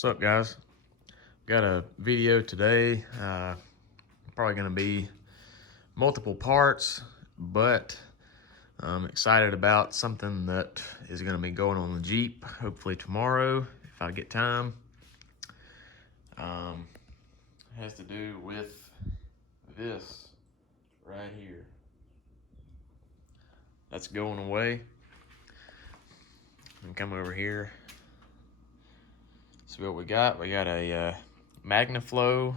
What's up, guys? Got a video today. Probably going to be multiple parts, but I'm excited about something that is going to be going on the Jeep hopefully tomorrow if I get time. It has to do with this right here. That's going away. And come over here. See what we got. We got a Magnaflow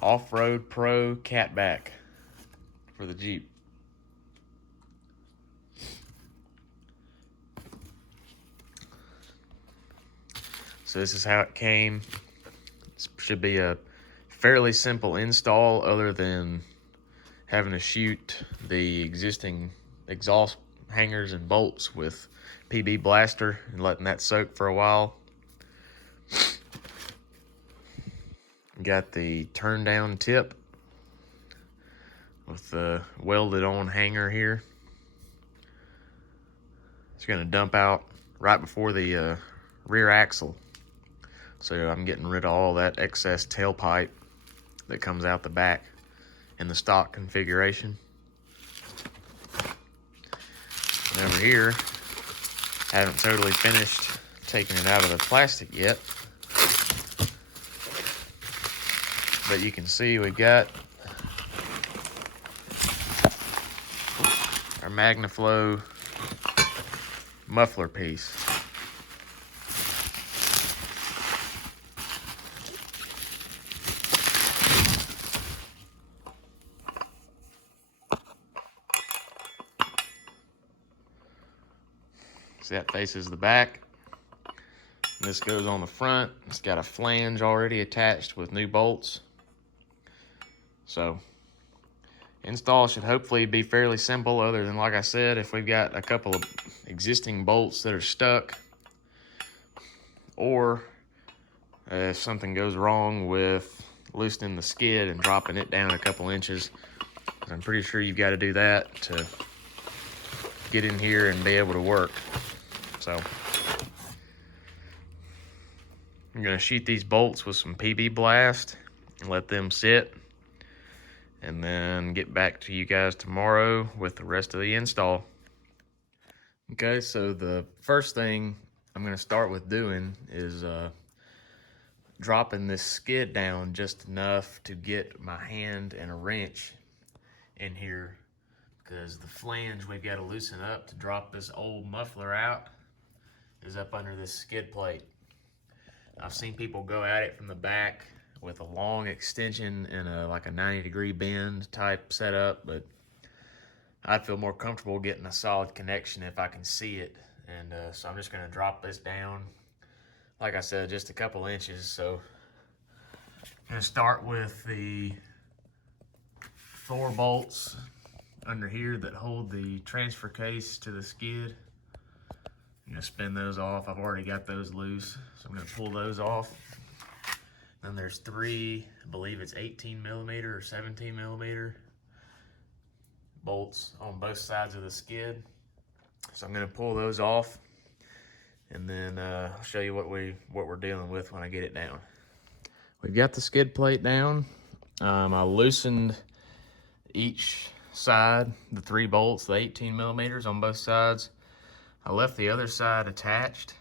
Off-Road Pro catback for the Jeep. So this is how it came. This should be a fairly simple install other than having to shoot the existing exhaust hangers and bolts with PB Blaster and letting that soak for a while. Got the turn down tip with the welded on hanger here. It's going to dump out right before the rear axle. So I'm getting rid of all that excess tailpipe that comes out the back in the stock configuration. And over here, haven't totally finished taking it out of the plastic yet. But you can see we got our Magnaflow muffler piece. See, that faces the back. This goes on the front. It's got a flange already attached with new bolts. So install should hopefully be fairly simple, other than, like I said, if we've got a couple of existing bolts that are stuck, or if something goes wrong with loosening the skid and dropping it down a couple inches. I'm pretty sure you've got to do that to get in here and be able to work. So I'm going to sheet these bolts with some PB Blast and let them sit, and then get back to you guys tomorrow with the rest of the install. Okay, so the first thing I'm going to start with doing is dropping this skid down just enough to get my hand and a wrench in here, because the flange we've got to loosen up to drop this old muffler out is up under this skid plate. I've seen people go at it from the back with a long extension and like a 90-degree bend type setup, but I'd feel more comfortable getting a solid connection if I can see it. And so I'm just going to drop this down, like I said, just a couple inches. So I'm going to start with the 4 bolts under here that hold the transfer case to the skid. I'm going to spin those off. I've already got those loose, so I'm going to pull those off. Then there's 3, I believe it's 18mm or 17mm bolts on both sides of the skid. So I'm going to pull those off, and then I'll show you what we're dealing with when I get it down. We've got the skid plate down. I loosened each side, the 3 bolts, the 18mm on both sides. I left the other side attached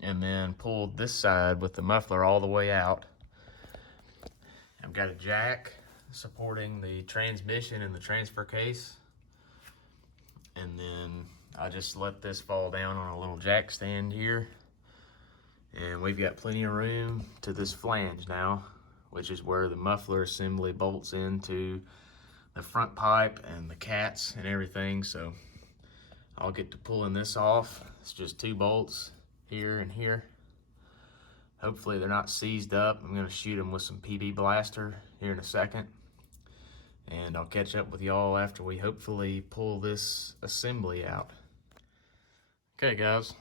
and then pulled this side with the muffler all the way out. I've got a jack supporting the transmission and the transfer case, and then I just let this fall down on a little jack stand here, and we've got plenty of room to this flange now, which is where the muffler assembly bolts into the front pipe and the cats and everything. So I'll get to pulling this off. It's just 2 bolts here and here. Hopefully they're not seized up. I'm going to shoot them with some PB Blaster here in a second, and I'll catch up with y'all after we hopefully pull this assembly out. Okay, guys,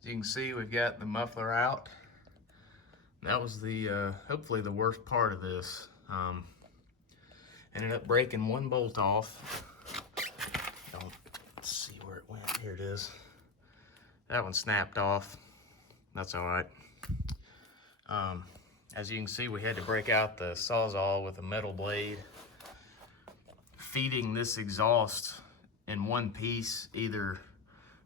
as you can see, we've got the muffler out. That was the hopefully the worst part of this. Ended up breaking 1 bolt off. Don't see where it went. Here it is. That one snapped off. That's all right. As you can see, we had to break out the Sawzall with a metal blade. Feeding this exhaust in one piece, either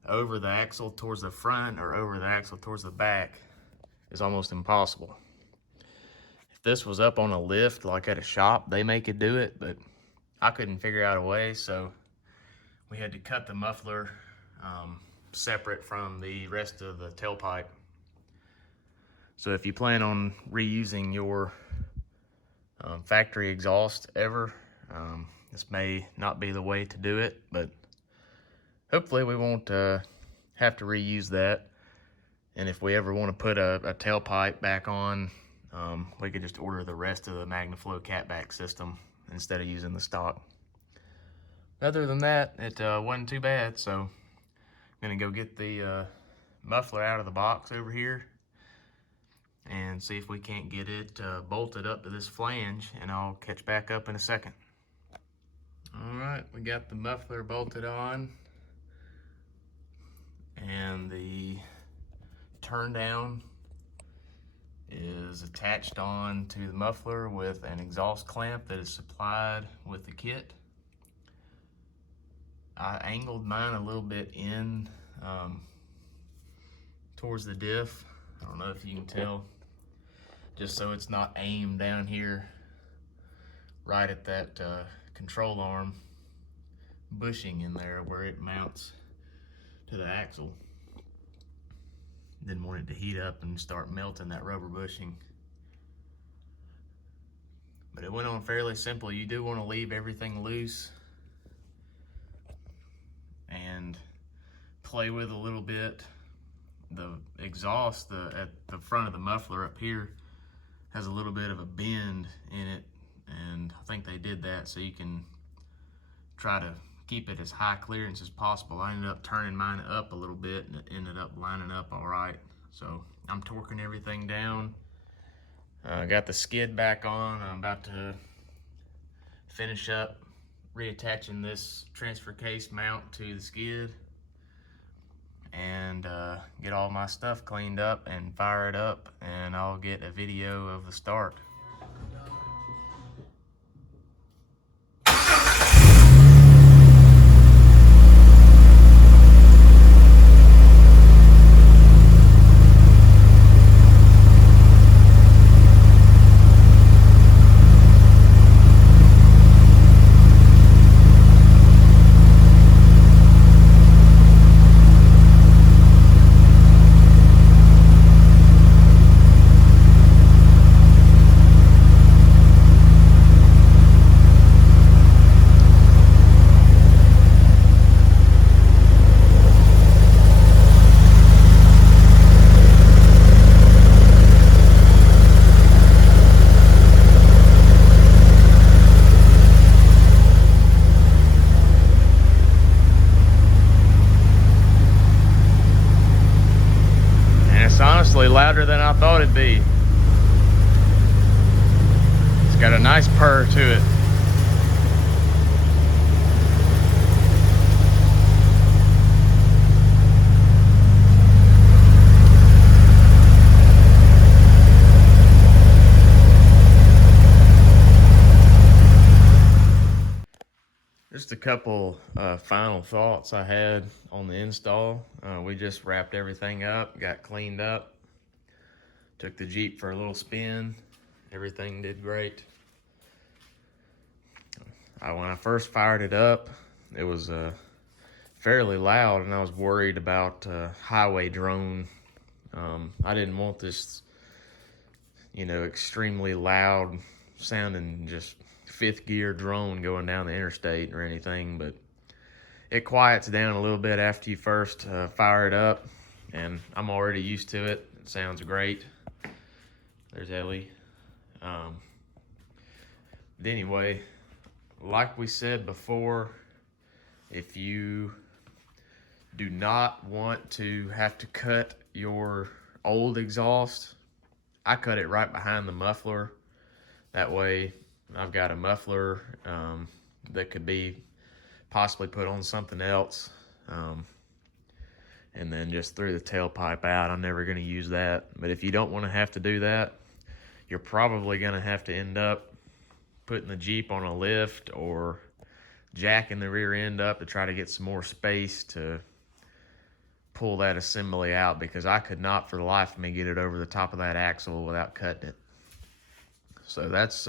over the axle towards the front or over the axle towards the back, is almost impossible. If this was up on a lift, like at a shop, they make it do it, but I couldn't figure out a way, so we had to cut the muffler separate from the rest of the tailpipe. So if you plan on reusing your factory exhaust ever, this may not be the way to do it, but hopefully we won't have to reuse that. And if we ever want to put a tailpipe back on, we could just order the rest of the Magnaflow catback system instead of using the stock. Other than that, it wasn't too bad, so I'm gonna go get the muffler out of the box over here and see if we can't get it bolted up to this flange, and I'll catch back up in a second. All right, we got the muffler bolted on, and the turn down is attached on to the muffler with an exhaust clamp that is supplied with the kit. I angled mine a little bit in towards the diff. I don't know if you can tell, just so it's not aimed down here right at that control arm bushing in there where it mounts to the axle. Didn't want it to heat up and start melting that rubber bushing. But it went on fairly simple. You do want to leave everything loose and play with a little bit. The exhaust at the front of the muffler up here has a little bit of a bend in it, and I think they did that so you can try to keep it as high clearance as possible. I ended up turning mine up a little bit and it ended up lining up all right. So I'm torquing everything down. Got the skid back on. I'm about to finish up reattaching this transfer case mount to the skid and get all my stuff cleaned up and fire it up, and I'll get a video of the start. It's honestly louder than I thought it'd be. It's got a nice purr to it. Just a couple final thoughts I had on the install. We just wrapped everything up, got cleaned up, took the Jeep for a little spin. Everything did great. When I first fired it up, it was fairly loud, and I was worried about highway drone. I didn't want this, extremely loud sounding, just fifth gear drone going down the interstate or anything, but it quiets down a little bit after you first fire it up, and I'm already used to it. It sounds great. There's Ellie. But anyway, like we said before, if you do not want to have to cut your old exhaust, I cut it right behind the muffler. That way I've got a muffler that could be possibly put on something else. and then just threw the tailpipe out. I'm never going to use that. But if you don't want to have to do that, you're probably going to have to end up putting the Jeep on a lift or jacking the rear end up to try to get some more space to pull that assembly out, because I could not for the life of me get it over the top of that axle without cutting it. So that's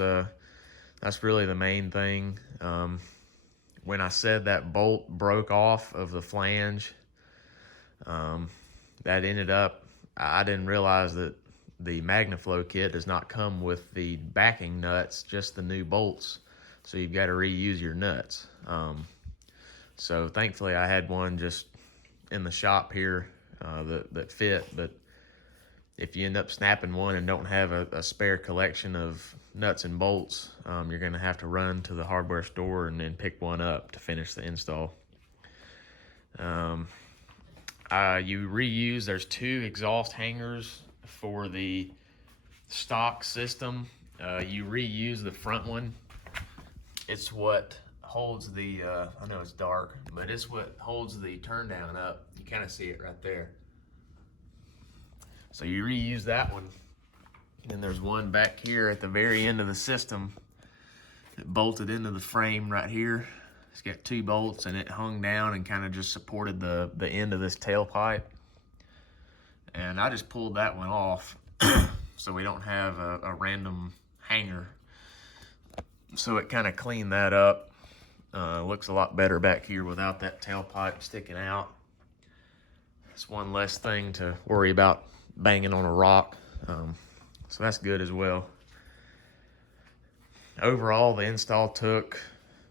really the main thing. When I said that bolt broke off of the flange, that ended up, I didn't realize that the Magnaflow kit does not come with the backing nuts, just the new bolts. So you've got to reuse your nuts. So thankfully I had one just in the shop here that fit, but if you end up snapping one and don't have a spare collection of nuts and bolts, you're going to have to run to the hardware store and then pick one up to finish the install. You reuse, there's 2 exhaust hangers for the stock system. You reuse the front one. It's what holds the, I know it's dark, but it's what holds the turn down up. You kind of see it right there. So you reuse that one. And then there's one back here at the very end of the system that bolted into the frame right here. It's got 2 bolts, and it hung down and kind of just supported the end of this tailpipe. And I just pulled that one off so we don't have a random hanger. So it kind of cleaned that up. Looks a lot better back here without that tailpipe sticking out. It's one less thing to worry about banging on a rock. So that's good as well. Overall, the install took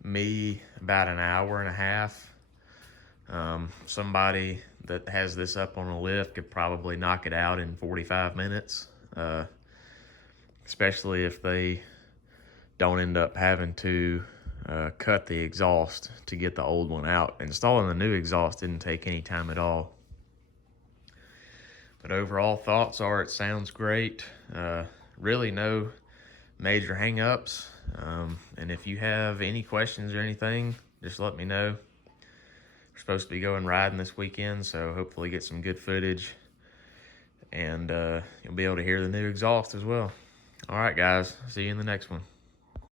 me about an hour and a half. Somebody that has this up on a lift could probably knock it out in 45 minutes, especially if they don't end up having to cut the exhaust to get the old one out. Installing the new exhaust didn't take any time at all. But overall thoughts are it sounds great. Really no major hang-ups. And if you have any questions or anything, just let me know. We're supposed to be going riding this weekend, so hopefully get some good footage. And you'll be able to hear the new exhaust as well. All right, guys. See you in the next one.